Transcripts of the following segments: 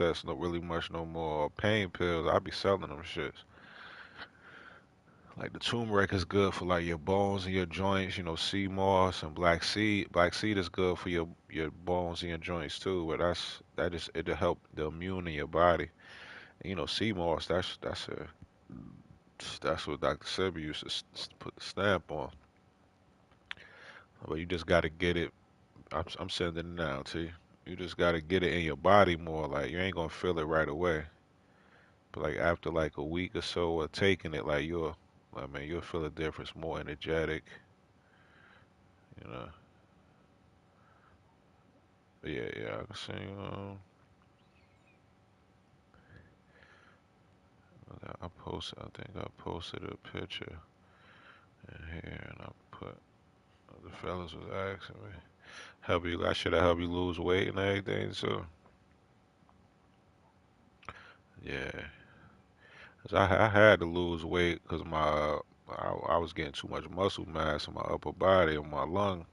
sets no really much no more. Or pain pills, I be selling them shits. Like the turmeric is good for like your bones and your joints. You know, sea moss and black seed. Black seed is good for your bones and your joints too. But that just it'll help the immune in your body. And, you know, sea moss. That's what Dr. Sebi used to put the stamp on. But you just got to get it. I'm sending it now to you. You just got to get it in your body more. Like you ain't gonna feel it right away. But like after like a week or so of taking it, like I mean, you'll feel a difference, more energetic, you know. But yeah, yeah, I can see. I think I posted a picture in here, and I put the fellas was asking me, help you. I should have helped you lose weight and everything. So yeah, 'cause I had to lose weight because I was getting too much muscle mass in my upper body and my lung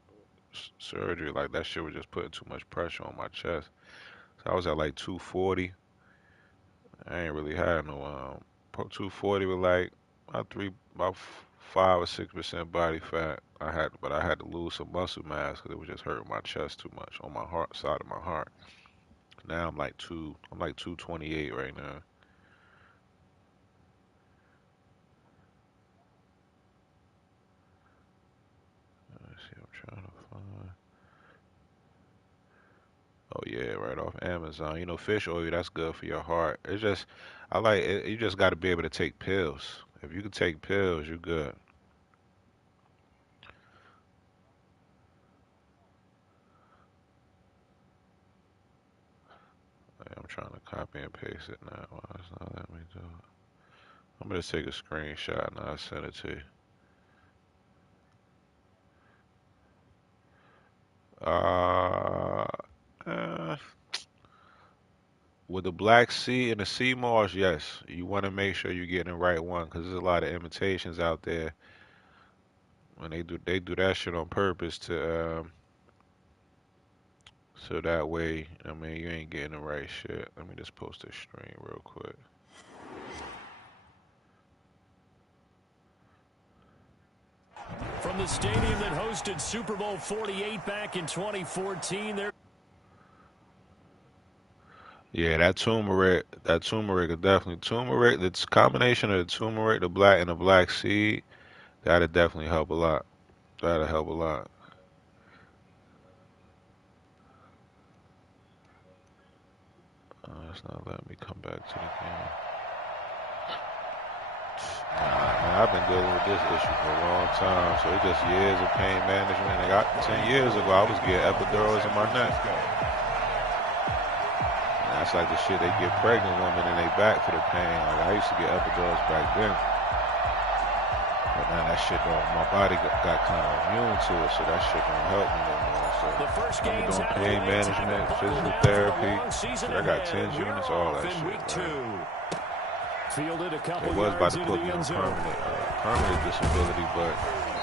surgery. Like that shit was just putting too much pressure on my chest. So I was at like 240. I ain't really had no 240 with like about 5 or 6% body fat. But I had to lose some muscle mass because it was just hurting my chest too much on my heart side of my heart. Now I'm like 228 right now. Let's see, I'm trying to find. Oh yeah, right off Amazon. You know, fish oil, that's good for your heart. It's just, I like it. You just got to be able to take pills. If you can take pills, you're good. I'm trying to copy and paste it now. Why it's not letting me do it? I'm gonna take a screenshot and I'll send it to you. Uh, uh with the black sea and the sea moss, yes, you want to make sure you're getting the right one because there's a lot of imitations out there. When they do that shit on purpose to so that way, I mean, you ain't getting the right shit. Let me just post this stream real quick. From the stadium that hosted Super Bowl 48 back in 2014, there. Yeah, that turmeric is definitely turmeric. The combination of the turmeric, the black, and the black seed, that'll definitely help a lot. That'll help a lot. It's not letting me come back to the game. Nah, man, I've been dealing with this issue for a long time, so it's just years of pain management. Like 10 years ago, I was getting epidurals in my neck. And that's like the shit they give pregnant women in their back for the pain. Like I used to get epidurals back then, but now that shit don't. My body got kind of immune to it, so that shit don't help me no more. So I've been doing pain management, physical therapy. I got TENS units, all that shit. Right? Fielded a couple They was about yards to into put the me on end zone. permanent disability, but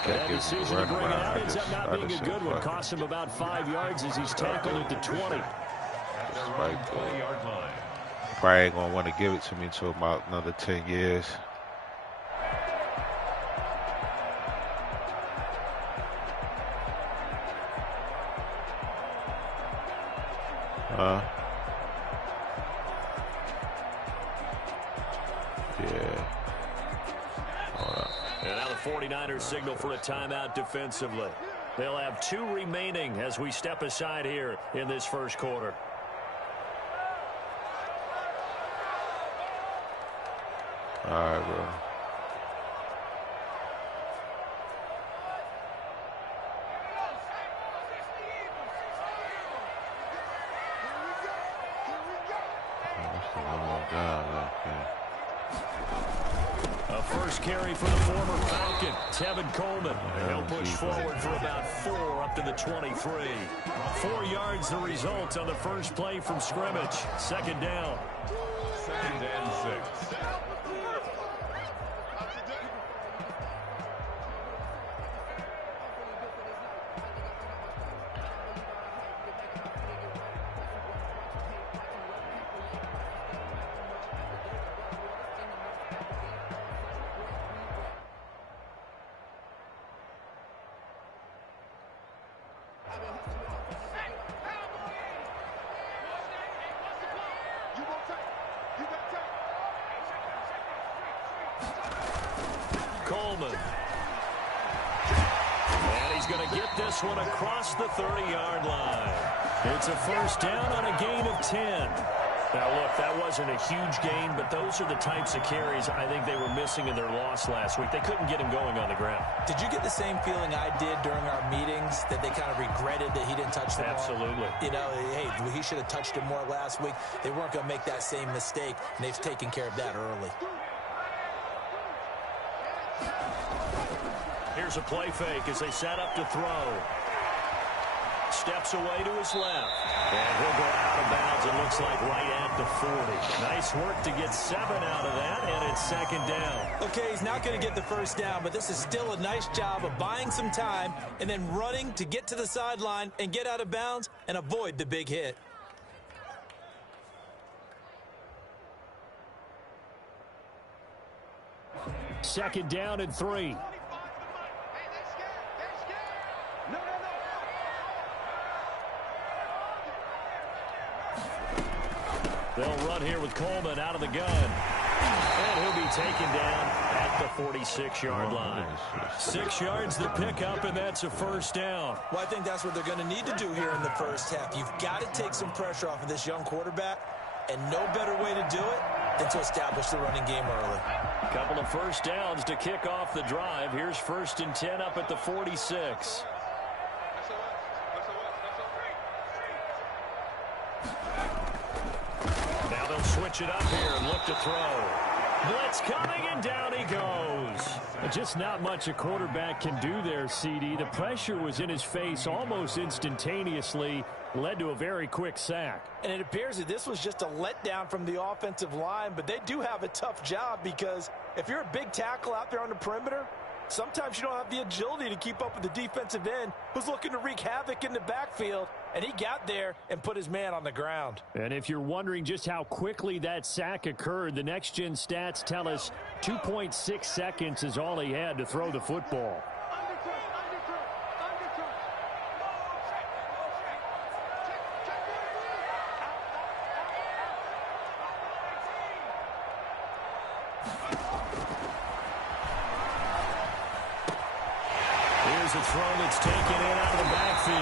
kept That giving me decision the to bring it runaround. out ends up not being a said, good one. fuck it. Cost him about 5 yards as he's tackled at the 20. Just fight for it. Probably ain't gonna want to give it to me until about another 10 years. Huh? Yeah. Hold up. And now the 49ers signal for a timeout defensively. They'll have 2 remaining as we step aside here in this first quarter. All right, bro. That's the wrong guy, okay. A first carry for the former Falcon, Tevin Coleman. And he'll push forward for about 4 up to the 23. 4 yards the result on the first play from scrimmage. Second down. 2nd and 6. He's going to get this one across the 30-yard line. It's a first down on a gain of 10. Now, look, that wasn't a huge gain, but those are the types of carries I think they were missing in their loss last week. They couldn't get him going on the ground. Did you get the same feeling I did during our meetings, that they kind of regretted that he didn't touch the ball? Absolutely. You know, hey, he should have touched it more last week. They weren't going to make that same mistake, and they've taken care of that early. Here's a play fake as they set up to throw. Steps away to his left. And he'll go out of bounds, it looks like right at the 40. Nice work to get 7 out of that, and it's second down. Okay, he's not going to get the first down, but this is still a nice job of buying some time and then running to get to the sideline and get out of bounds and avoid the big hit. Second down and 3. They'll run here with Coleman out of the gun. And he'll be taken down at the 46-yard line. 6 yards the pickup, and that's a first down. Well, I think that's what they're going to need to do here in the first half. You've got to take some pressure off of this young quarterback, and no better way to do it than to establish the running game early. A couple of first downs to kick off the drive. Here's 1st and 10 up at the 46. Now they'll switch it up here and look to throw. Blitz coming, and down he goes. Just not much a quarterback can do there, CD. The pressure was in his face almost instantaneously, led to a very quick sack. And it appears that this was just a letdown from the offensive line, but they do have a tough job because if you're a big tackle out there on the perimeter, sometimes you don't have the agility to keep up with the defensive end who's looking to wreak havoc in the backfield, and he got there and put his man on the ground. And if you're wondering just how quickly that sack occurred, the next-gen stats tell us 2.6 seconds is all he had to throw the football. Here's a throw that's taken in out of the backfield.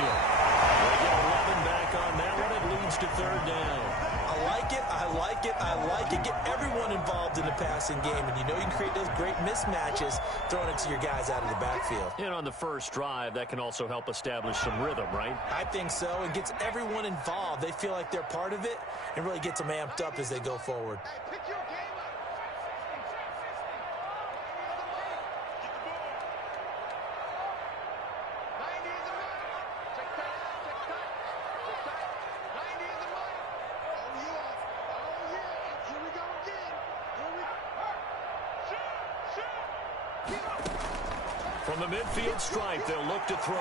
They get 11 back on that one. It leads to 3rd down. I like it, I like it, I like it. Get everyone involved in the passing game, and you know you can create those great mismatches throwing it to your guys out of the backfield. And on the first drive, that can also help establish some rhythm, right? I think so. It gets everyone involved. They feel like they're part of it and really gets them amped up as they go forward. From the midfield stripe, they'll look to throw.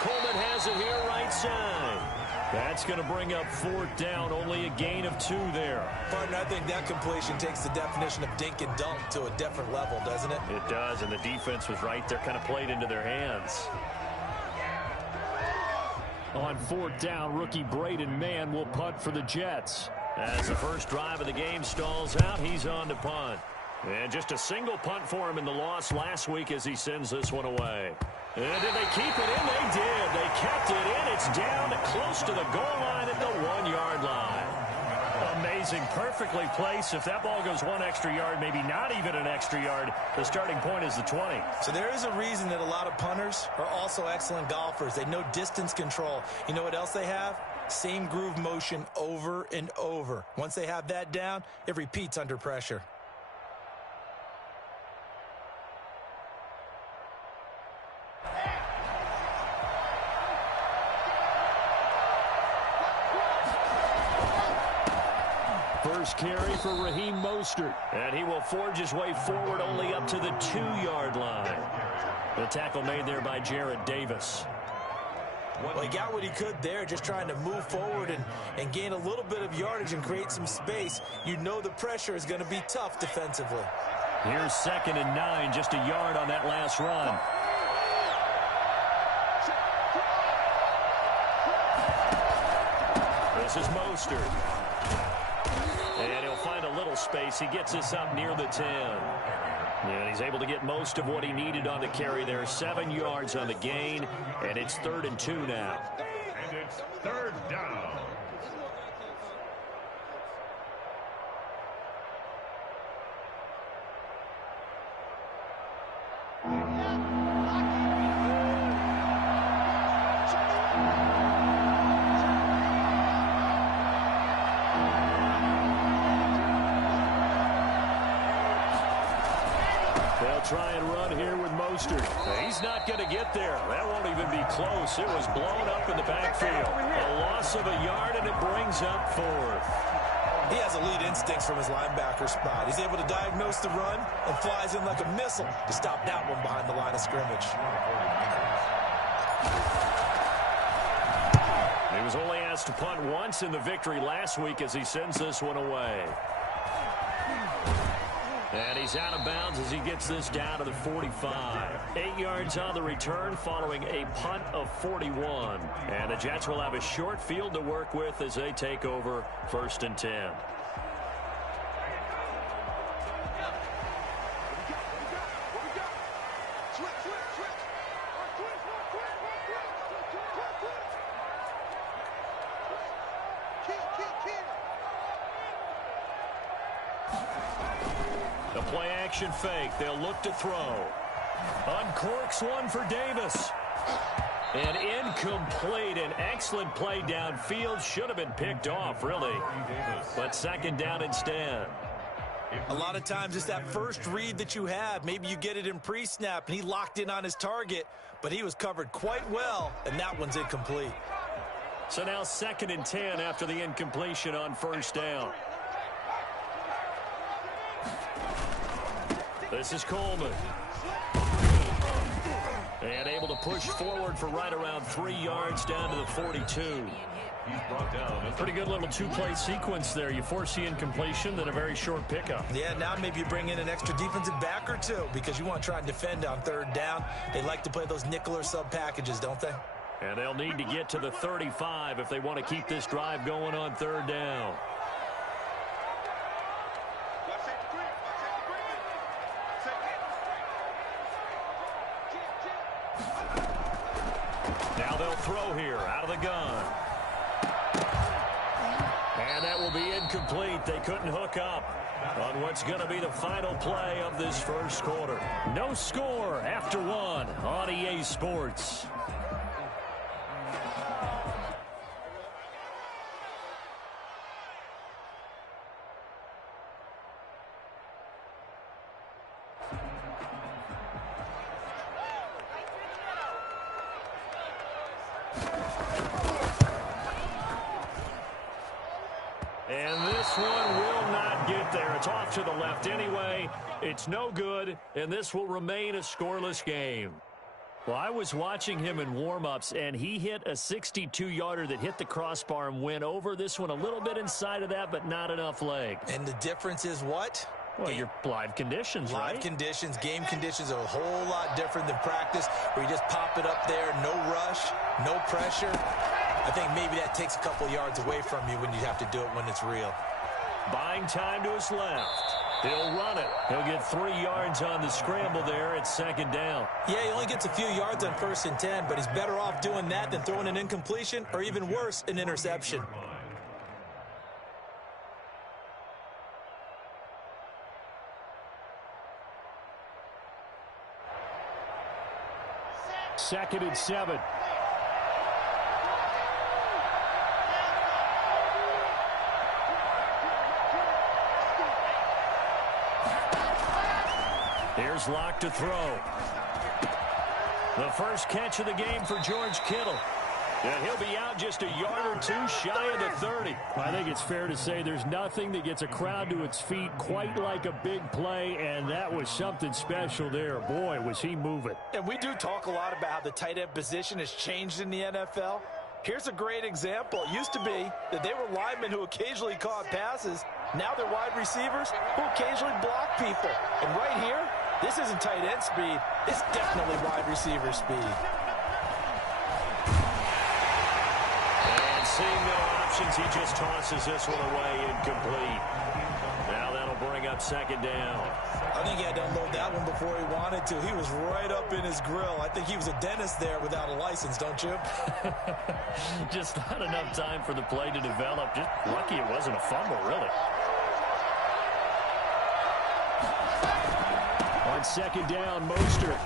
Coleman has it here right side. That's going to bring up 4th down, only a gain of 2 there. Partner, I think that completion takes the definition of dink and dunk to a different level, doesn't it? It does, and the defense was right there, kind of played into their hands. On 4th down, rookie Braden Mann will punt for the Jets. As the first drive of the game stalls out, he's on to punt. And just a single punt for him in the loss last week as he sends this one away. And did they keep it in? They did. They kept it in. It's down close to the goal line at the 1-yard line. Amazing. Perfectly placed. If that ball goes 1 extra yard, maybe not even an extra yard, the starting point is the 20. So there is a reason that a lot of punters are also excellent golfers. They know distance control. You know what else they have? Same groove motion over and over. Once they have that down, it repeats under pressure. First carry for Raheem Mostert. And he will forge his way forward only up to the 2-yard line. The tackle made there by Jared Davis. Well, he got what he could there, just trying to move forward and gain a little bit of yardage and create some space. You know the pressure is going to be tough defensively. Here's 2nd and 9, just a yard on that last run. This is Mostert. And he'll find a little space. He gets us up near the 10. And he's able to get most of what he needed on the carry there. 7 yards on the gain, and it's 3rd and 2 now. And it's 3rd down. They'll try and run here with Mostert. He's not going to get there. That won't even be close. It was blown up in the backfield. A loss of a yard, and it brings up 4th. He has elite instincts from his linebacker spot. He's able to diagnose the run and flies in like a missile to stop that one behind the line of scrimmage. He was only asked to punt once in the victory last week as he sends this one away. And he's out of bounds as he gets this down to the 45. 8 yards on the return following a punt of 41. And the Jets will have a short field to work with as they take over 1st and 10. The play action fake. They'll look to throw. Uncorks one for Davis. And incomplete. An excellent play downfield. Should have been picked off, really. But 2nd down instead. A lot of times it's that first read that you have. Maybe you get it in pre-snap, and he locked in on his target, but he was covered quite well, and that one's incomplete. So now 2nd and 10 after the incompletion on 1st down. This is Coleman. And able to push forward for right around 3 yards down to the 42. He's brought down. Pretty good little 2-play sequence there. You force the incompletion, then a very short pickup. Yeah, now maybe you bring in an extra defensive back or two because you want to try and defend on 3rd down. They like to play those nickel or sub packages, don't they? And they'll need to get to the 35 if they want to keep this drive going on 3rd down. Now they'll throw here out of the gun. And that will be incomplete. They couldn't hook up on what's going to be the final play of this 1st quarter. No score after 1 on EA Sports. And this one will not get there. It's off to the left anyway. It's no good, and this will remain a scoreless game. Well, I was watching him in warm-ups, and he hit a 62-yarder that hit the crossbar and went over. This one a little bit inside of that, but not enough leg. And the difference is what? Well, your live conditions, right? Live conditions, game conditions are a whole lot different than practice, where you just pop it up there, no rush, no pressure. I think maybe that takes a couple yards away from you when you have to do it when it's real. Buying time to his left. He'll run it. He'll get 3 yards on the scramble there at 2nd down. Yeah, he only gets a few yards on 1st and 10, but he's better off doing that than throwing an incompletion or even worse, an interception. Second and 7. Here's Locke to throw. The first catch of the game for George Kittle. And he'll be out just a yard or 2 shy of the 30. I think it's fair to say there's nothing that gets a crowd to its feet quite like a big play, and that was something special there. Boy, was he moving. And we do talk a lot about how the tight end position has changed in the NFL. Here's a great example. It used to be that they were linemen who occasionally caught passes. Now they're wide receivers who occasionally block people. And right here, this isn't tight end speed. It's definitely wide receiver speed. And seeing no options, he just tosses this one away incomplete. Now that'll It'll bring up second down. I think he had to unload that one before he wanted to. He was right up in his grill. I think he was a dentist there without a license, don't you? Just not enough time for the play to develop. Just lucky it wasn't a fumble, really. On second down, Mostert.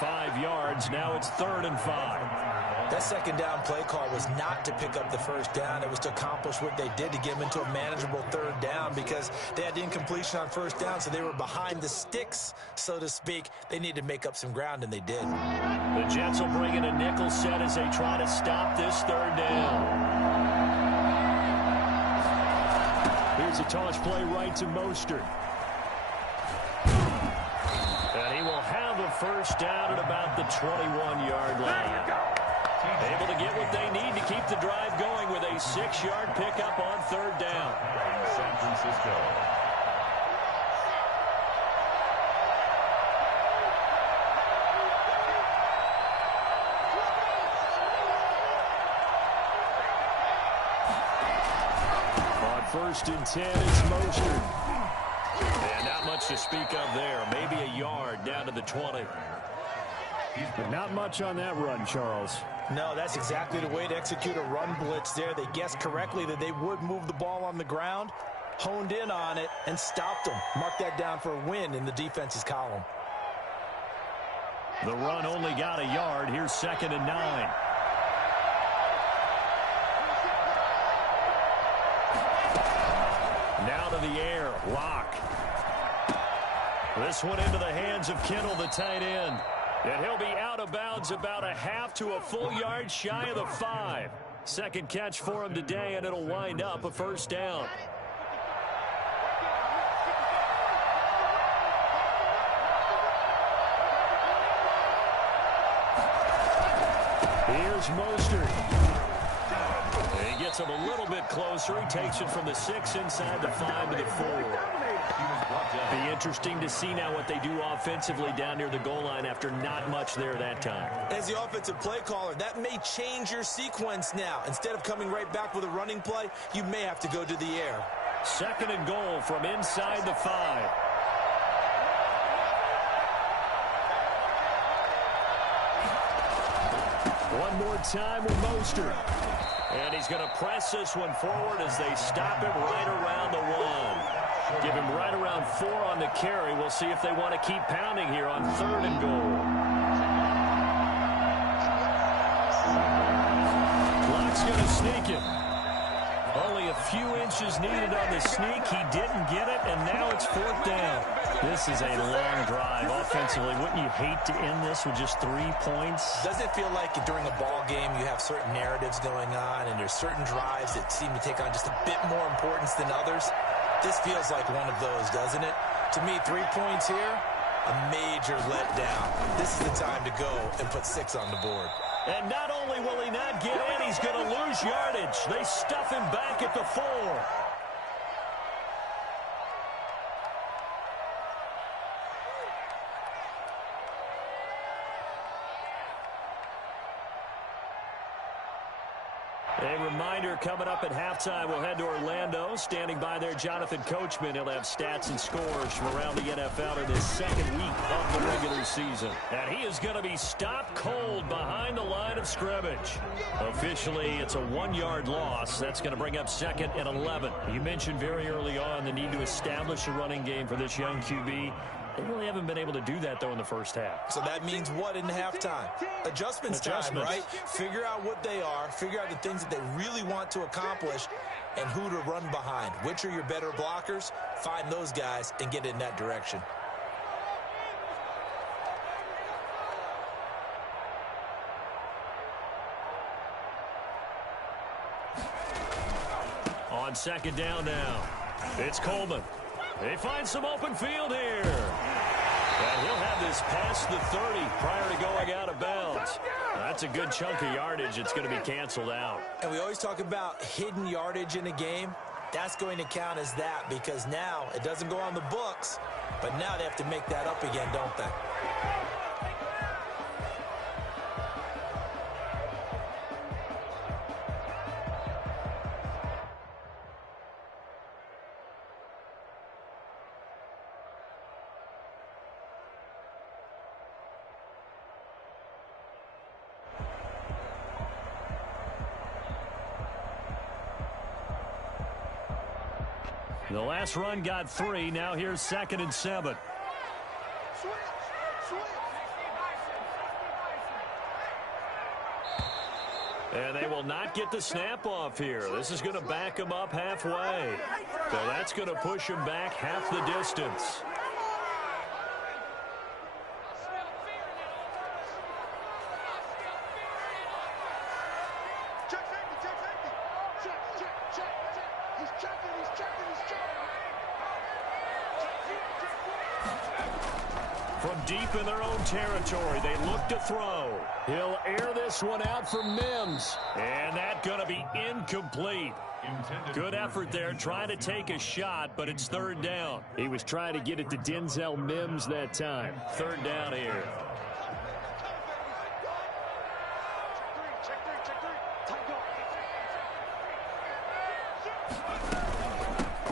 5 yards. Now it's 3rd and 5. That second down play call was not to pick up the first down. It was to accomplish what they did to get them into a manageable 3rd down because they had incompletion on first down, so they were behind the sticks, so to speak. They needed to make up some ground, and they did. The Jets will bring in a nickel set as they try to stop this 3rd down. Here's a toss play right to Mostert. And he will have a first down at about the 21-yard line. Able to get what they need to keep the drive going with a 6-yard pickup on 3rd down. San Francisco. On 1st and 10, it's Mostert. And not much to speak of there. Maybe a yard down to the 20. But not much on that run, Charles. No, that's exactly the way to execute a run blitz there. They guessed correctly that they would move the ball on the ground, honed in on it, and stopped them. Mark that down for a win in the defense's column. The run only got a yard. Here's 2nd and 9. Now to the air. Lock. This one into the hands of Kittle, the tight end. And he'll be out of bounds about a half to a full yard shy of the 5. Second catch for him today, and it'll wind up a first down. Here's Mostert. He gets him a little bit closer. He takes it from the 6 inside the 5 to the 4. Be interesting to see now what they do offensively down near the goal line after not much there that time. As the offensive play caller, that may change your sequence now. Instead of coming right back with a running play, you may have to go to the air. 2nd and goal from inside the 5. One more time with Mostert. And he's going to press this one forward as they stop him right around the 1. Give him right around 4 on the carry. We'll see if they want to keep pounding here on 3rd and goal. Clock's going to sneak him. Only a few inches needed on the sneak. He didn't get it, and now it's 4th down. This is a long drive offensively. Wouldn't you hate to end this with just 3 points? Doesn't it feel like during a ball game you have certain narratives going on and there's certain drives that seem to take on just a bit more importance than others? This feels like one of those, doesn't it? To me, 3 points here, a major letdown. This is the time to go and put 6 on the board. And not only will he not get in, he's going to lose yardage. They stuff him back at the 4. A reminder coming up at halftime, we'll head to Orlando. Standing by there, Jonathan Coachman. He'll have stats and scores from around the NFL in his 2nd week of the regular season. And he is going to be stopped cold behind the line of scrimmage. Officially, it's a 1-yard loss. That's going to bring up 2nd and 11. You mentioned very early on the need to establish a running game for this young QB. They really haven't been able to do that, though, in the first half. So that means what in halftime? Adjustments time, right? Figure out what they are, figure out the things that they really want to accomplish, and who to run behind. Which are your better blockers? Find those guys and get in that direction. On 2nd down now, it's Coleman. They find some open field here. And he'll have this past the 30 prior to going out of bounds. That's a good chunk of yardage. It's going to be canceled out. And we always talk about hidden yardage in a game. That's going to count as that because now it doesn't go on the books, but now they have to make that up again, don't they? The last run got 3. Now here's 2nd and 7. And they will not get the snap off here. This is going to back them up halfway. So that's going to push them back half the distance. From deep in their own territory, they look to throw. He'll air this one out for Mims. And that's going to be incomplete. Good effort there, trying to take a shot, but it's 3rd down. He was trying to get it to Denzel Mims that time. 3rd down here.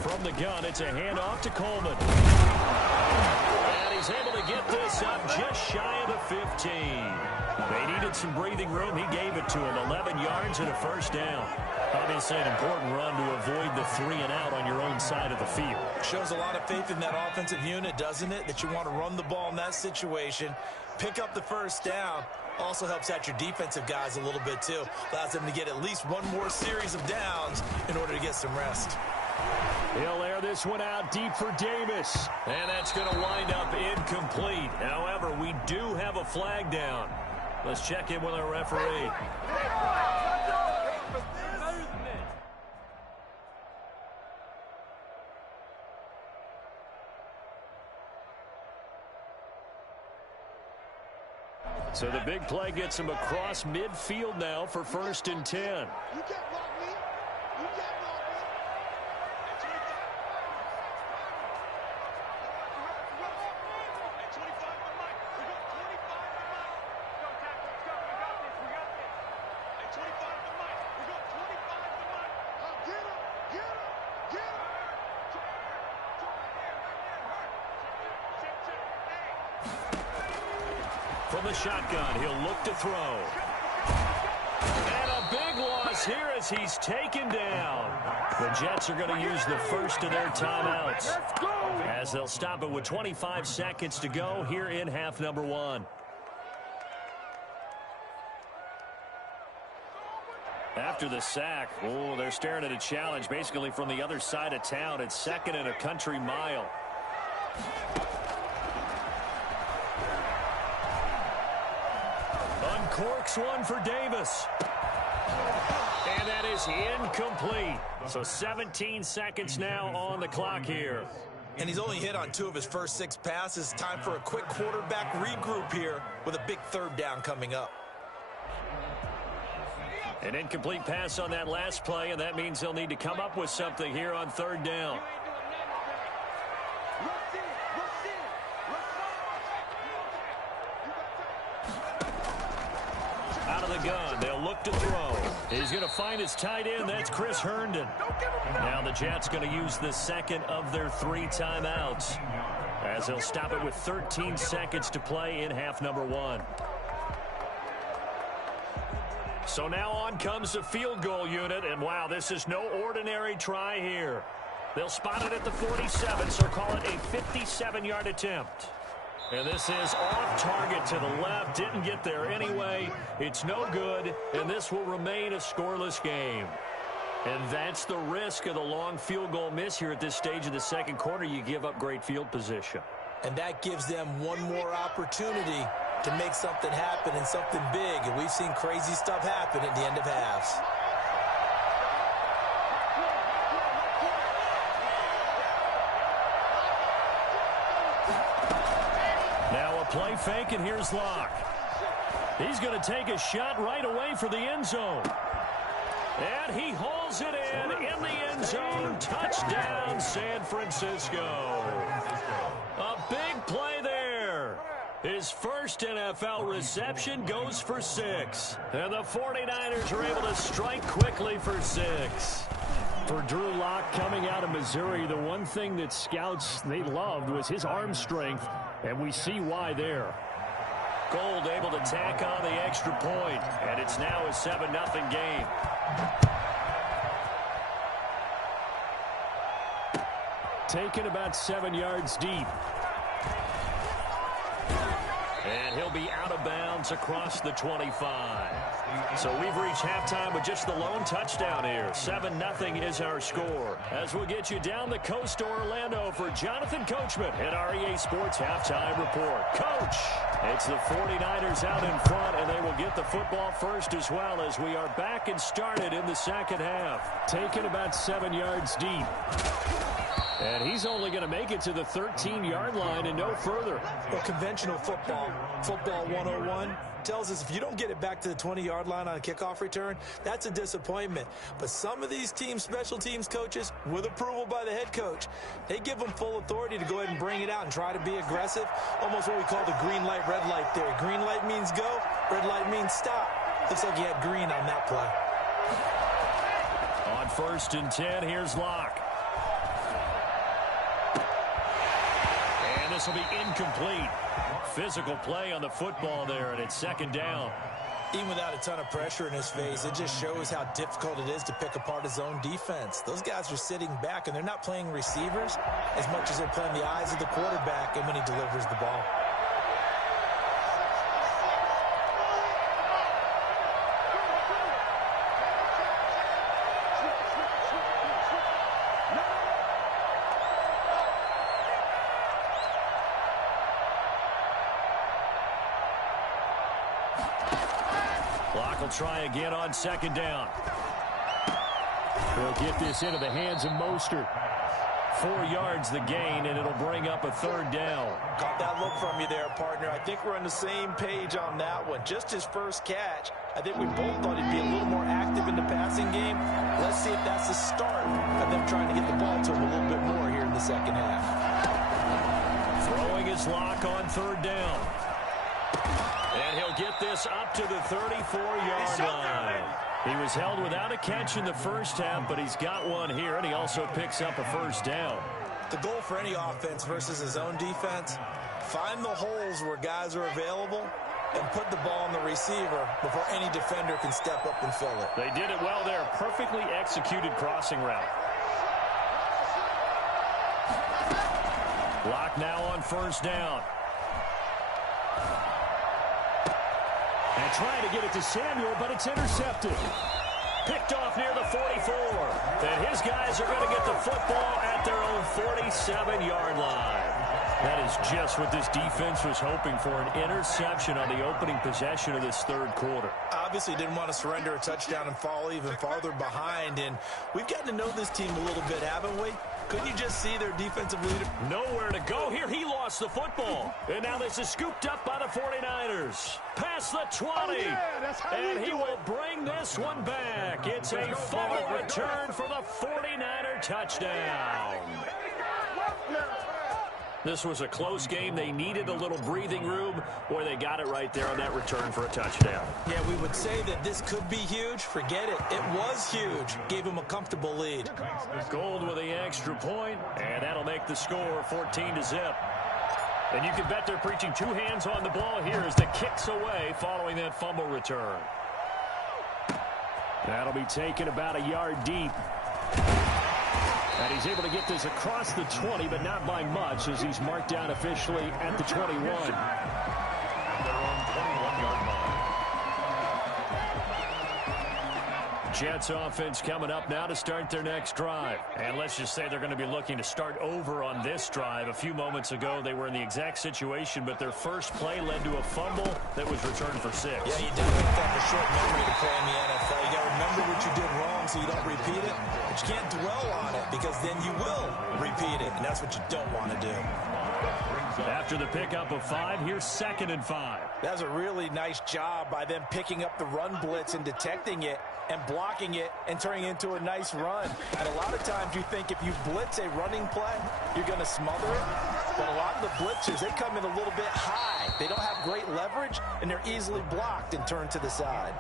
From the gun, it's a handoff to Coleman. And he's able to get this up just shy of the 15. They needed some breathing room. He gave it to him. 11 yards and a 1st down. Obviously an important run to avoid the 3 and out on your own side of the field. Shows a lot of faith in that offensive unit, doesn't it? That you want to run the ball in that situation. Pick up the 1st down. Also helps out your defensive guys a little bit, too. Allows them to get at least one more series of downs in order to get some rest. He'll air this one out deep for Davis. And that's going to wind up incomplete. However, we do have a flag down. Let's check in with our referee. So the big play gets him across midfield now for 1st and 10. From the shotgun, he'll look to throw. And a big loss here as he's taken down. The Jets are going to use the first of their timeouts as they'll stop it with 25 seconds to go here in half number 1. After the sack, they're staring at a challenge basically from the other side of town. It's 2nd and a country mile. Uncorks one for Davis. And that is incomplete. So 17 seconds now on the clock here. And he's only hit on 2 of his first 6 passes. Time for a quick quarterback regroup here with a big 3rd down coming up. An incomplete pass on that last play, and that means they'll need to come up with something here on 3rd down. Out of the gun, they'll look to throw. He's going to find his tight end. That's Chris Herndon. Now the Jets going to use the 2nd of their 3 timeouts as they'll stop it with 13 seconds to play in half number 1. So now on comes the field goal unit, and wow, this is no ordinary try here. They'll spot it at the 47, so call it a 57-yard attempt. And this is off target to the left. Didn't get there anyway. It's no good, and this will remain a scoreless game. And that's the risk of the long field goal miss here at this stage of the 2nd quarter. You give up great field position. And that gives them one more opportunity to make something happen and something big. And we've seen crazy stuff happen at the end of halves. Now a play fake, and here's Locke. He's going to take a shot right away for the end zone. And he hauls it in the end zone. Touchdown, San Francisco. A big play there. His first NFL reception goes for 6. And the 49ers are able to strike quickly for 6. For Drew Lock coming out of Missouri, the one thing that scouts they loved was his arm strength, and we see why there. Gold able to tack on the extra point, and it's now a 7-0 game. Taken about 7 yards deep. And he'll be out of bounds across the 25. So we've reached halftime with just the lone touchdown here. 7-0 is our score. As we'll get you down the coast to Orlando for Jonathan Coachman at our EA Sports Halftime Report. Coach, it's the 49ers out in front, and they will get the football first as well as we are back and started in the second half. Taken about 7 yards deep. And he's only going to make it to the 13-yard line and no further. Well, conventional football 101, tells us if you don't get it back to the 20-yard line on a kickoff return, that's a disappointment. But some of these teams, special teams coaches, with approval by the head coach, they give them full authority to go ahead and bring it out and try to be aggressive. Almost what we call the green light, red light theory. Green light means go, red light means stop. Looks like he had green on that play. On 1st and 10, here's Locke. And this will be incomplete. Physical play on the football there, and it's 2nd down. Even without a ton of pressure in his face, it just shows how difficult it is to pick apart his own defense. Those guys are sitting back, and they're not playing receivers as much as they're playing the eyes of the quarterback and when he delivers the ball. Locke will try again on 2nd down. He'll get this into the hands of Mostert. 4 yards the gain, and it'll bring up a 3rd down. Got that look from you there, partner. I think we're on the same page on that one. Just his first catch. I think we both thought he'd be a little more active in the passing game. Let's see if that's the start of them trying to get the ball to him a little bit more here in the second half. Throwing his Locke on 3rd down. And he'll get this up to the 34-yard line. He was held without a catch in the first half, but he's got one here, and he also picks up a 1st down. The goal for any offense versus his own defense, find the holes where guys are available and put the ball on the receiver before any defender can step up and fill it. They did it well there. Perfectly executed crossing route. Locke now on 1st down. And trying to get it to Samuel, but it's intercepted. Picked off near the 44. And his guys are going to get the football at their own 47-yard line. That is just what this defense was hoping for, an interception on the opening possession of this 3rd quarter. Obviously didn't want to surrender a touchdown and fall even farther behind. And we've gotten to know this team a little bit, haven't we? Couldn't you just see their defensive leader? Nowhere to go here. He lost the football. And now this is scooped up by the 49ers. Past the 20. And he will bring this one back. It's a fumble return for the 49er touchdown. This was a close game. They needed a little breathing room. Boy, they got it right there on that return for a touchdown. Yeah, we would say that this could be huge. Forget it. It was huge. Gave him a comfortable lead. Gould with the extra point, and that'll make the score 14-0. And you can bet they're preaching 2 hands on the ball here as the kick's away following that fumble return. That'll be taken about a yard deep. And he's able to get this across the 20, but not by much as he's marked down officially at the 21. Their own 21-yard line. Jets offense coming up now to start their next drive. And let's just say they're going to be looking to start over on this drive. A few moments ago, they were in the exact situation, but their first play led to a fumble that was returned for 6. Yeah, you definitely have a short memory to play in the NFL. You got to remember what you did wrong so you don't repeat it. But you can't dwell on it because then you will repeat it, and that's what you don't want to do. After the pickup of 5, here's 2nd and 5. That was a really nice job by them picking up the run blitz and detecting it and blocking it and turning it into a nice run. And a lot of times you think if you blitz a running play, you're going to smother it. But a lot of the blitzers, they come in a little bit high. They don't have great leverage, and they're easily blocked and turned to the side.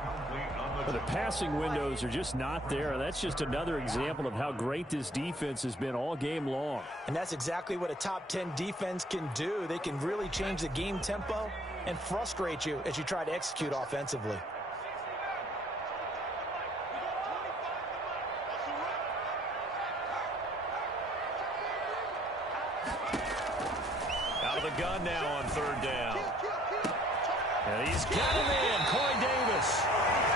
Well, the passing windows are just not there. That's just another example of how great this defense has been all game long. And that's exactly what a top 10 defense can do. They can really change the game tempo and frustrate you as you try to execute offensively. the gun now on third down. And he's got him in, Corey Davis.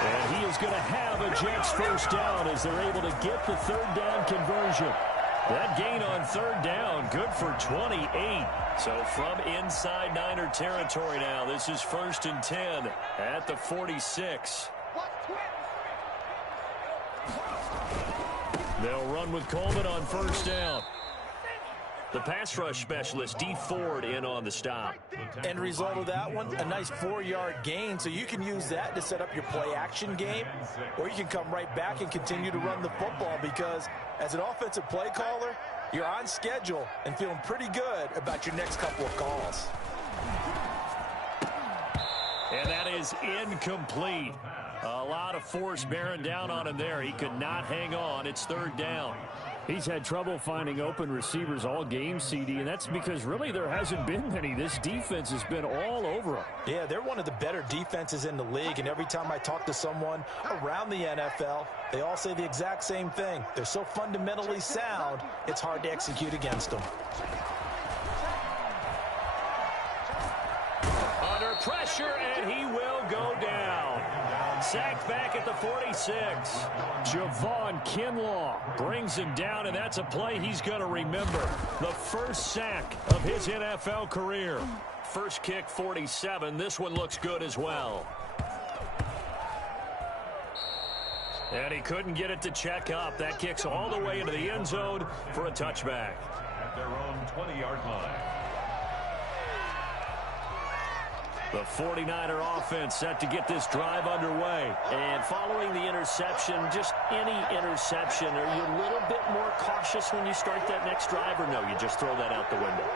And he is going to have a Jets first down as they're able to get the third down conversion. That gain on third down, good for 28. So from inside Niner territory now, this is 1st and 10 at the 46. They'll run with Coleman on first down. The pass rush specialist, D. Ford, in on the stop. End result of that one, a nice 4-yard gain. So you can use that to set up your play-action game, or you can come right back and continue to run the football because as an offensive play caller, you're on schedule and feeling pretty good about your next couple of calls. And that is incomplete. A lot of force bearing down on him there. He could not hang on. It's third down. He's had trouble finding open receivers all game, CD, and that's because really there hasn't been many. This defense has been all over him. Yeah, they're one of the better defenses in the league, and every time I talk to someone around the NFL, they all say the exact same thing. They're so fundamentally sound, it's hard to execute against them. Under pressure, and he will go down. Sacked back at the 46. Javon Kinlaw brings him down, and that's a play he's going to remember. The first sack of his NFL career. First kick, 47. This one looks good as well. And he couldn't get it to check up. That kicks all the way into the end zone for a touchback. At their own 20-yard line. The 49er offense set to get this drive underway. And following the interception, just any interception, are you a little bit more cautious when you start that next drive, or no, you just throw that out the window?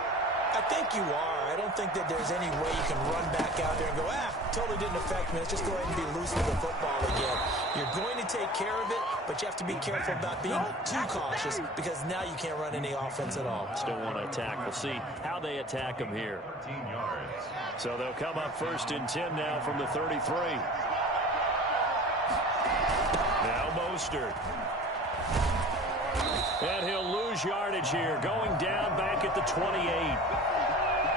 I think you are. I don't think that there's any way you can run back out there and go, totally didn't affect me. Let's just go ahead and be loose with the football again. You're going to take care of it, but you have to be careful about being too cautious because now you can't run any offense at all. Still want to attack. We'll see how they attack them here. 13 yards. So they'll come up 1st and 10 now from the 33. Now Mostert. And he'll lose yardage here, going down back at the 28.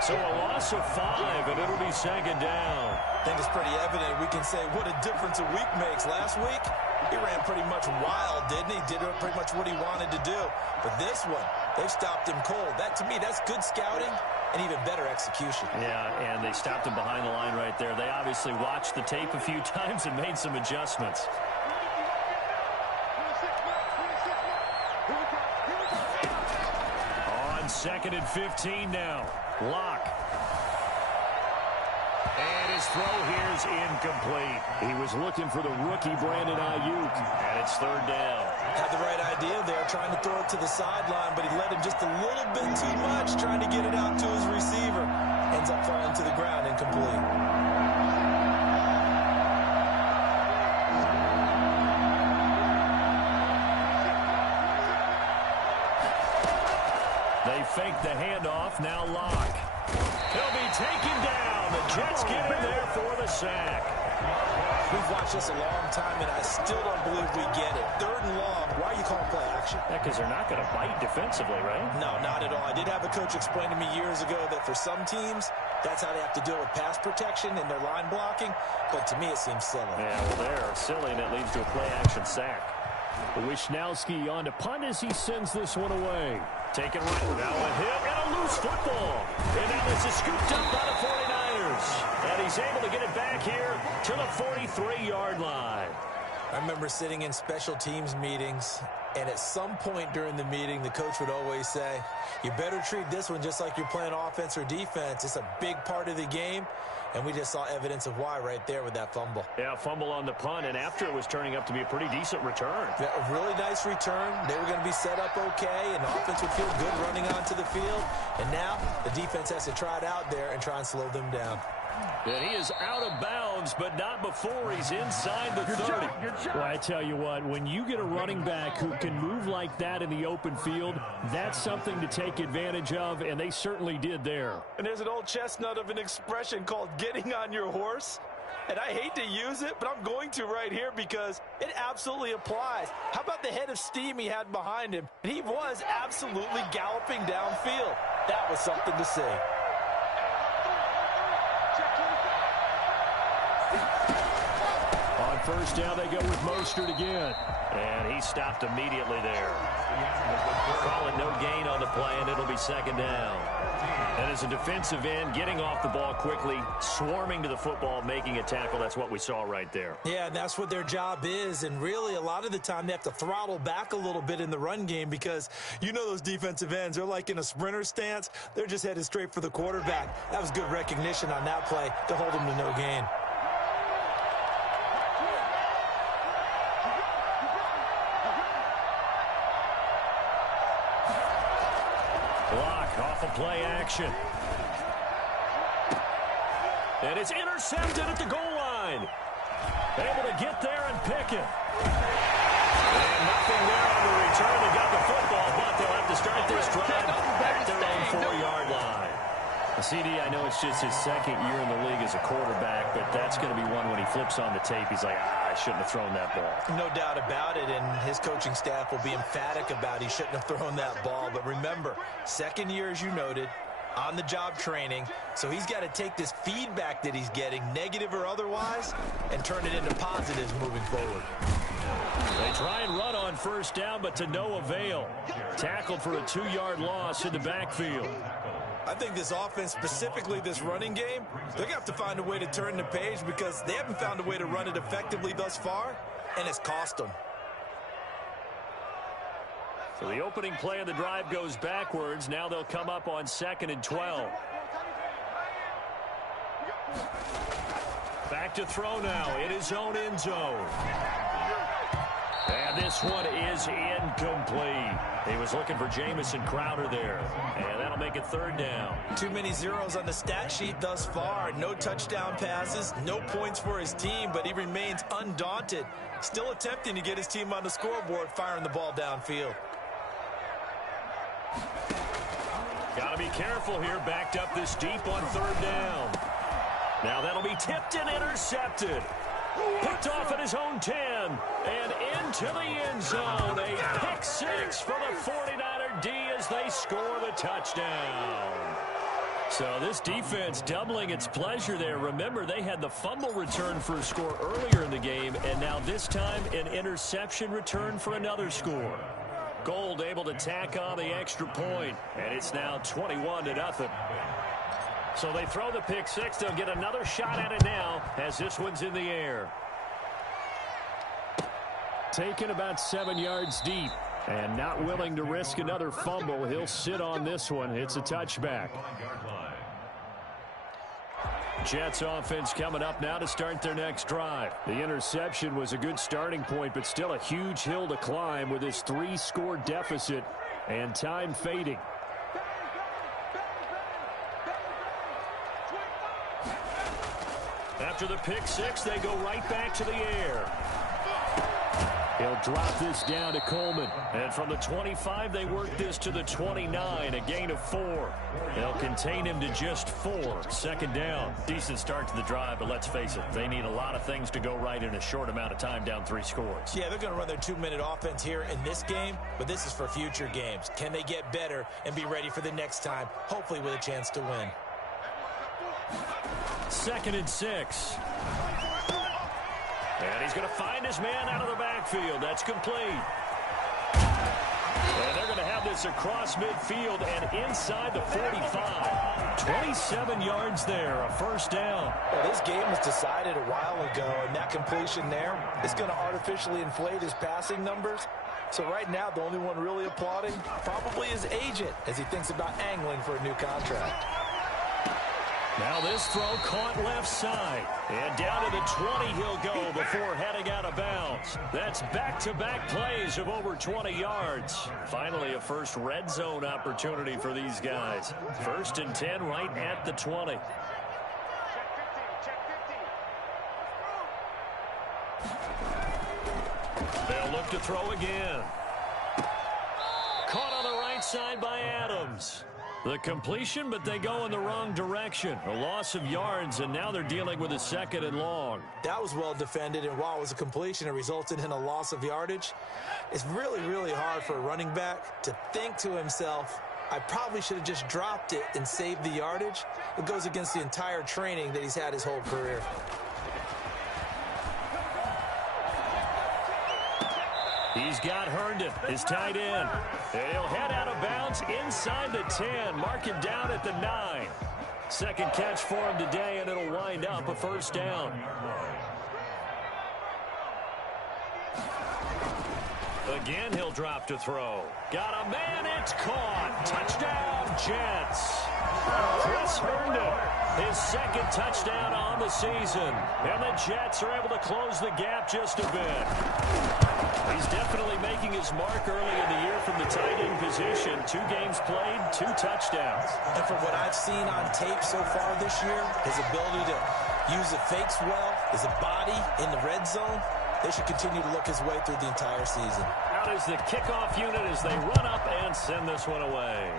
So a loss of 5, and it'll be 2nd down. I think it's pretty evident. We can say what a difference a week makes. Last week, he ran pretty much wild, didn't he? Did pretty much what he wanted to do. But this one, they've stopped him cold. That, to me, that's good scouting and even better execution. Yeah, and they stopped him behind the line right there. They obviously watched the tape a few times and made some adjustments. On 2nd and 15 now. Lock. And his throw here is incomplete. He was looking for the rookie Brandon Ayuk. And it's 3rd down. Had the right idea there, trying to throw it to the sideline, but he let him just a little bit too much, trying to get it out to his receiver. Ends up falling to the ground, incomplete. They fake the handoff, now Lock. He'll be taken down. The Jets get him there for the sack. We've watched this a long time, and I still don't believe we get it. 3rd and long. Why are you calling play action? Yeah, because they're not going to bite defensively, right? No, not at all. I did have a coach explain to me years ago that for some teams, that's how they have to deal with pass protection and their line blocking. But to me, it seems silly. Yeah, well, they're silly, and it leads to a play-action sack. Wishnowski on to punt as he sends this one away. Taken right now, a hit and a loose football. And now this is scooped up by the 49ers. And he's able to get it back here to the 43-yard line. I remember sitting in special teams meetings, and at some point during the meeting, the coach would always say, you better treat this one just like you're playing offense or defense. It's a big part of the game, and we just saw evidence of why right there with that fumble. Yeah, fumble on the punt, and after it was turning up to be a pretty decent return. Yeah, a really nice return. They were going to be set up okay, and the offense would feel good running onto the field. And now the defense has to try it out there and try and slow them down. And he is out of bounds, but not before he's inside the 30. Well, I tell you what, when you get a running back who can move like that in the open field, that's something to take advantage of, and they certainly did there. And there's an old chestnut of an expression called getting on your horse. And I hate to use it, but I'm going to right here because it absolutely applies. How about the head of steam he had behind him? And he was absolutely galloping downfield. That was something to see. first down, they go with Mostert again. And he stopped immediately there. Call it no gain on the play, and it'll be second down. And as a defensive end, getting off the ball quickly, swarming to the football, making a tackle, that's what we saw right there. Yeah, and that's what their job is. And really, a lot of the time, they have to throttle back a little bit in the run game because you know those defensive ends, they're like in a sprinter stance. They're just headed straight for the quarterback. That was good recognition on that play to hold them to no gain. Off of play action. And it's intercepted at the goal line. Able to get there and pick it. And nothing there on the return. They got the football, but they'll have to start this drive at their own 4-yard line. CD, I know it's just his second year in the league as a quarterback, but that's going to be one when he flips on the tape. He's like, I shouldn't have thrown that ball. No doubt about it, and his coaching staff will be emphatic about he shouldn't have thrown that ball. But remember, second year, as you noted, on-the-job training, so he's got to take this feedback that he's getting, negative or otherwise, and turn it into positives moving forward. They try and run on first down, but to no avail. Tackled for a 2-yard loss in the backfield. I think this offense, specifically this running game, they're going to have to find a way to turn the page because they haven't found a way to run it effectively thus far, and it's cost them. So the opening play of the drive goes backwards. Now they'll come up on 2nd and 12. Back to throw now in his own end zone. And this one is incomplete. He was looking for Jamison Crowder there. And that'll make it 3rd down. Too many zeros on the stat sheet thus far. No touchdown passes, no points for his team, but he remains undaunted. Still attempting to get his team on the scoreboard, firing the ball downfield. Got to be careful here, backed up this deep on 3rd down. Now that'll be tipped and intercepted. Picked off at his own 10 and into the end zone. A pick 6 for the 49er D as they score the touchdown. So this defense doubling its pleasure there. Remember, they had the fumble return for a score earlier in the game, and now this time an interception return for another score. Gold able to tack on the extra point, and it's now 21-0. So they throw the pick 6. They'll get another shot at it now as this one's in the air. Taken about 7 yards deep and not willing to risk another fumble. He'll sit on this one. It's a touchback. Jets offense coming up now to start their next drive. The interception was a good starting point, but still a huge hill to climb with this 3-score deficit and time fading. After the pick 6, they go right back to the air. He'll drop this down to Coleman. And from the 25, they work this to the 29, a gain of 4. They'll contain him to just 4. 2nd down. Decent start to the drive, but let's face it, they need a lot of things to go right in a short amount of time, down 3 scores. Yeah, they're going to run their 2-minute offense here in this game, but this is for future games. Can they get better and be ready for the next time, hopefully with a chance to win? 2nd and 6. And he's going to find his man out of the backfield. That's complete. And they're going to have this across midfield and inside the 45. 27 yards there, a 1st down. Well, this game was decided a while ago, and that completion there is going to artificially inflate his passing numbers. So right now, the only one really applauding probably his agent as he thinks about angling for a new contract. Now this throw caught left side. And down to the 20 he'll go before heading out of bounds. That's back-to-back plays of over 20 yards. Finally, a first red zone opportunity for these guys. 1st and 10 right at the 20. They'll look to throw again. Caught on the right side by Adams. The completion, but they go in the wrong direction. A loss of yards, and now they're dealing with a 2nd and long. That was well defended, and while it was a completion, it resulted in a loss of yardage. It's really, really hard for a running back to think to himself, I probably should have just dropped it and saved the yardage. It goes against the entire training that he's had his whole career. He's got Herndon, his tight end. And he'll head out of bounds inside the 10. Mark him down at the 9. Second catch for him today, and it'll wind up a first down. Again, he'll drop to throw. Got a man, it's caught. Touchdown, Jets. Chris Herndon, his second touchdown on the season. And the Jets are able to close the gap just a bit. He's definitely making his mark early in the year from the tight end position. 2 games played, 2 touchdowns. And from what I've seen on tape so far this year, his ability to use the fakes well, his body in the red zone, they should continue to look his way through the entire season. Out is the kickoff unit as they run up and send this one away.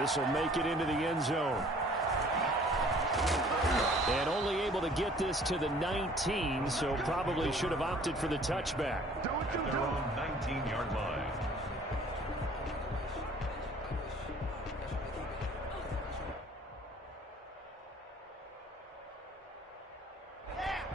This will make it into the end zone. And only able to get this to the 19, so probably should have opted for the touchback. At their own 19-yard line.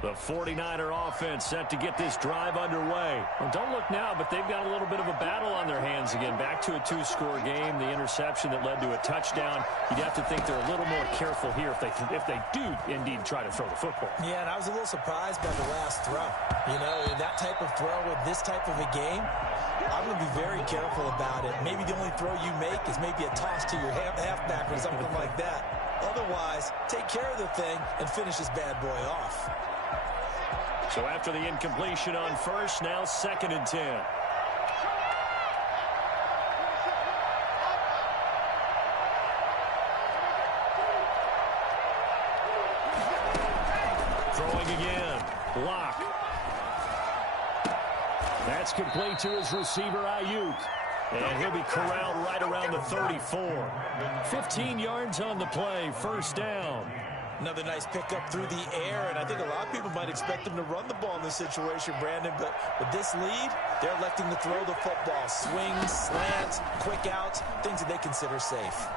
The 49er offense set to get this drive underway. Well, don't look now, but they've got a little bit of a battle on their hands again. Back to a 2-score game. The interception that led to a touchdown. You'd have to think they're a little more careful here if they do indeed try to throw the football. Yeah, and I was a little surprised by the last throw. You know, that type of throw with this type of a game, I'm going to be very careful about it. Maybe the only throw you make is maybe a toss to your halfback or something like that. Otherwise, take care of the thing and finish this bad boy off. So after the incompletion on first, now 2nd and 10. Throwing again. Block. That's complete to his receiver, Ayuk. And he'll be corralled right around the 34. 15 yards on the play, first down. Another nice pickup through the air, and I think a lot of people might expect him to run the ball in this situation, Brandon, but with this lead, they're electing to throw the football. Swings, slants, quick outs, things that they consider safe.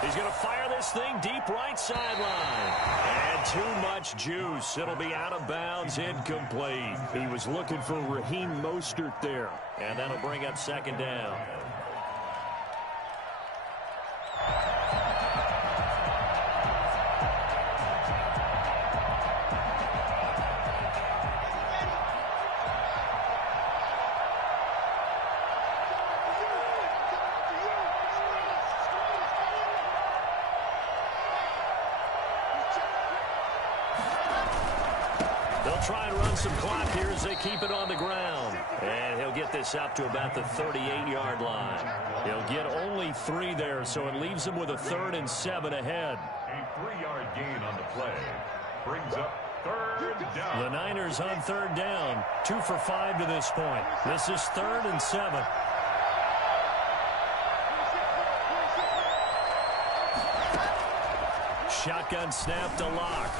He's going to fire this thing deep right sideline. And too much juice. It'll be out of bounds, incomplete. He was looking for Raheem Mostert there. And that'll bring up 2nd down. Try and run some clock here as they keep it on the ground. And he'll get this up to about the 38-yard line. He'll get only 3 there, so it leaves him with a 3rd and 7 ahead. A 3-yard gain on the play brings up 3rd down. The Niners on 3rd down. 2 for 5 to this point. This is 3rd and 7. Shotgun snap to Lock.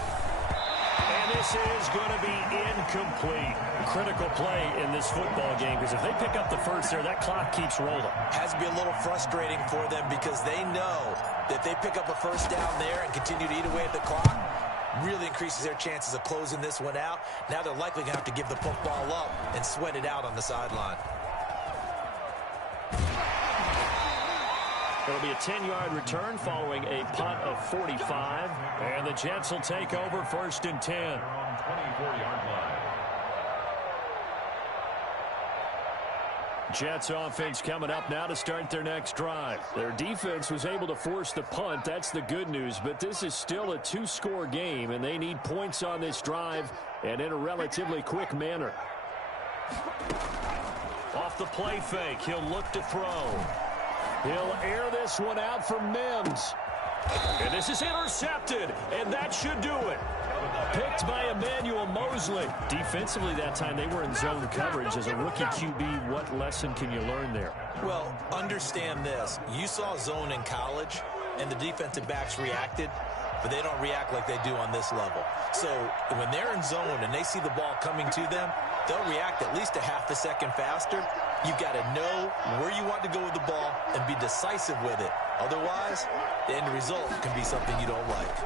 And this is going to be incomplete. Critical play in this football game, because if they pick up the first there, that clock keeps rolling. Has to be a little frustrating for them because they know that if they pick up a first down there and continue to eat away at the clock, really increases their chances of closing this one out. Now they're likely going to have to give the football up and sweat it out on the sideline. It'll be a 10-yard return following a punt of 45. And the Jets will take over 1st and 10. They're on 24-yard line. Jets offense coming up now to start their next drive. Their defense was able to force the punt. That's the good news. But this is still a 2-score game, and they need points on this drive and in a relatively quick manner. Off the play fake, he'll look to throw. He'll air this one out for Mims. And this is intercepted, and that should do it. Picked by Emmanuel Mosley. Defensively that time, they were in zone coverage. As a rookie QB, what lesson can you learn there? Well, understand this. You saw zone in college, and the defensive backs reacted, but they don't react like they do on this level. So when they're in zone and they see the ball coming to them, they'll react at least a half a second faster. You've got to know where you want to go with the ball and be decisive with it. Otherwise, the end result can be something you don't like.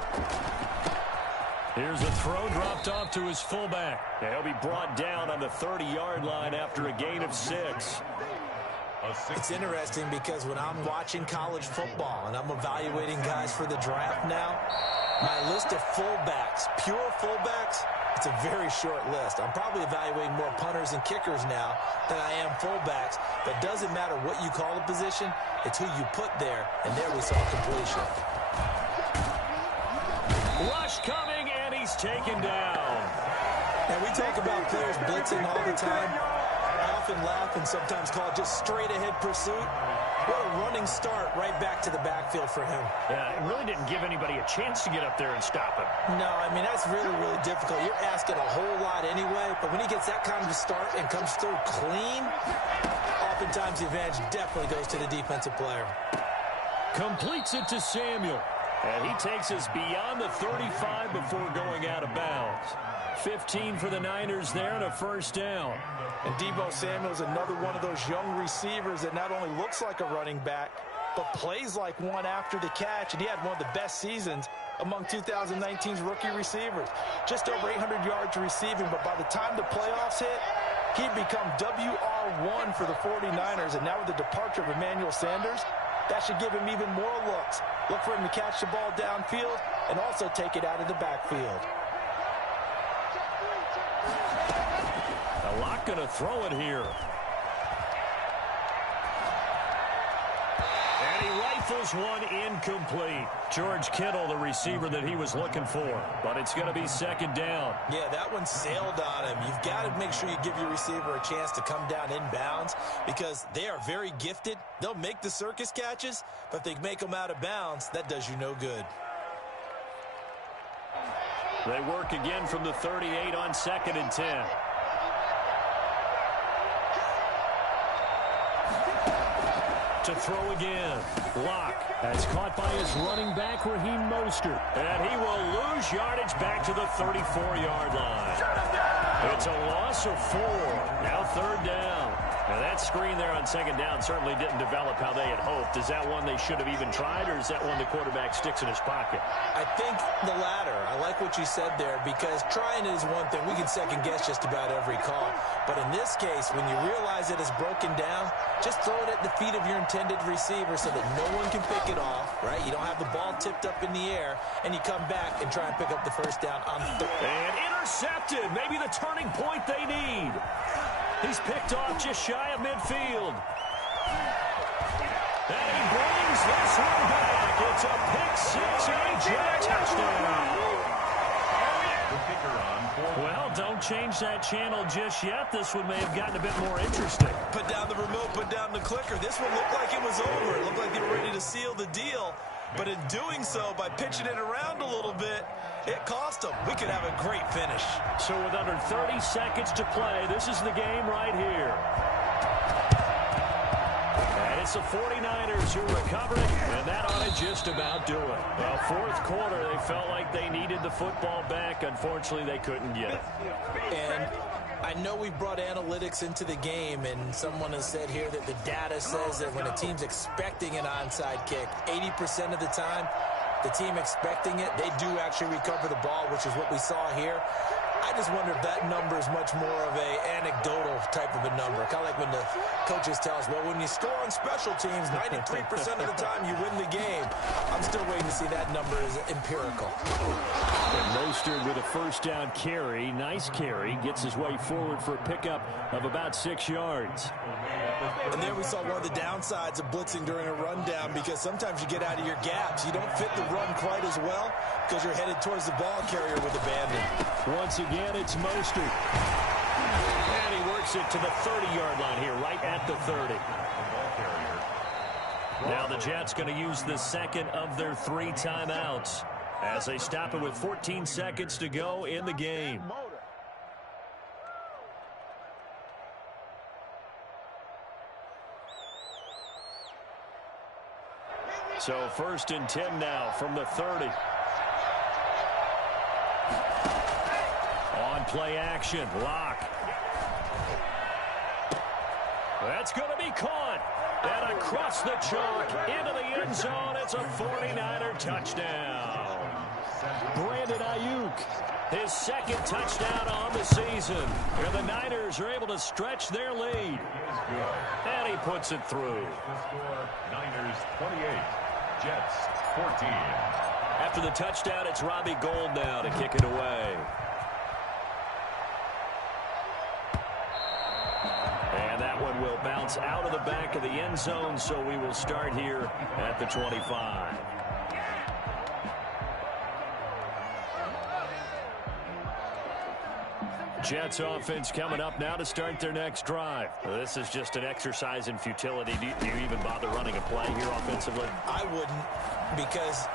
Here's a throw dropped off to his fullback. He'll be brought down on the 30-yard line after a gain of 6. It's interesting because when I'm watching college football and I'm evaluating guys for the draft now, my list of fullbacks, pure fullbacks, it's a very short list. I'm probably evaluating more punters and kickers now than I am fullbacks. But it doesn't matter what you call a position, it's who you put there, and there we saw completion. Rush coming, and he's taken down. And we talk about players blitzing all the time. I often laugh and sometimes call it just straight-ahead pursuit. What a running start right back to the backfield for him. Yeah, it really didn't give anybody a chance to get up there and stop him. No, I mean, that's really, really difficult. You're asking a whole lot anyway, but when he gets that kind of a start and comes through clean, oftentimes the advantage definitely goes to the defensive player. Completes it to Samuel. And he takes us beyond the 35 before going out of bounds. 15 for the Niners there and a first down. And Deebo Samuel's another one of those young receivers that not only looks like a running back, but plays like one after the catch. And he had one of the best seasons among 2019's rookie receivers. Just over 800 yards receiving, but by the time the playoffs hit, he'd become WR1 for the 49ers. And now with the departure of Emmanuel Sanders, that should give him even more looks. Look for him to catch the ball downfield and also take it out of the backfield. A lot going to throw it here. And he rifles one incomplete. George Kittle, the receiver that he was looking for. But it's going to be second down. Yeah, that one sailed on him. You've got to make sure you give your receiver a chance to come down inbounds because they are very gifted. They'll make the circus catches, but if they make them out of bounds, that does you no good. They work again from the 38 on 2nd and 10. To throw again. Locke has caught by his running back, Raheem Mostert. And he will lose yardage back to the 34-yard line. It's a loss of 4. Now 3rd down. Now that screen there on 2nd down certainly didn't develop how they had hoped. Is that one they should have even tried, or is that one the quarterback sticks in his pocket? I think the latter. I like what you said there because trying is one thing. We can second guess just about every call. But in this case, when you realize that it's broken down, just throw it at the feet of your intended receiver so that no one can pick it off, right? You don't have the ball tipped up in the air, and you come back and try and pick up the first down on third. And intercepted. Maybe the turning point they need. He's picked off just shy of midfield. And he brings this one back. It's a pick six and a Jet touchdown. Well, don't change that channel just yet. This one may have gotten a bit more interesting. Put down the remote, put down the clicker. This one looked like it was over. It looked like they were ready to seal the deal. But in doing so, by pitching it around a little bit, it cost them. We could have a great finish. So with under 30 seconds to play, this is the game right here. And it's the 49ers who recover it, and that ought to just about do it. Well, 4th quarter, they felt like they needed the football back. Unfortunately, they couldn't get it. And I know we brought analytics into the game, and someone has said here that the data says that when a team's expecting an onside kick, 80% of the time, the team expecting it, they do actually recover the ball, which is what we saw here. I just wonder if that number is much more of a anecdotal type of a number. Kind of like when the coaches tell us, well, when you score on special teams, 93% of the time you win the game. I'm still waiting to see that number is empirical. And Mostert with a first down carry. Nice carry. Gets his way forward for a pickup of about 6 yards. And there we saw one of the downsides of blitzing during a rundown because sometimes you get out of your gaps. You don't fit the run quite as well because you're headed towards the ball carrier with abandon. Once again, it's Mostert. And he works it to the 30-yard line here, right at the 30. Now the Jets going to use the second of their 3 timeouts as they stop it with 14 seconds to go in the game. So 1st and 10 now from the 30. On play action, Locke. That's going to be caught. And across the chalk into the end zone. It's a 49er touchdown. Brand Brandon Ayuk. His second touchdown on the season. And the Niners are able to stretch their lead. And he puts it through. The score, Niners 28, Jets 14. After the touchdown, it's Robbie Gould now to kick it away. And that one will bounce out of the back of the end zone, so we will start here at the 25. Jets offense coming up now to start their next drive. This is just an exercise in futility. Do you even bother running a play here offensively? I wouldn't, because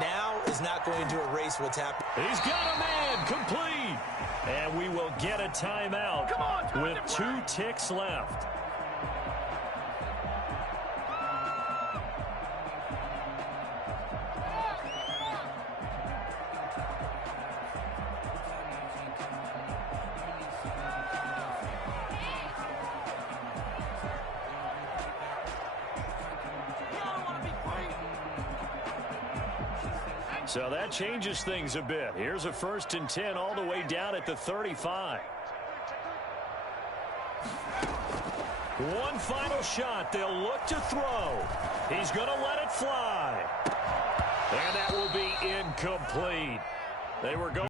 now is not going to erase what's happened. He's got a man complete. And we will get a timeout with 2 ticks left. So that changes things a bit. Here's a 1st and 10 all the way down at the 35. One final shot. They'll look to throw. He's going to let it fly. And that will be incomplete. They were going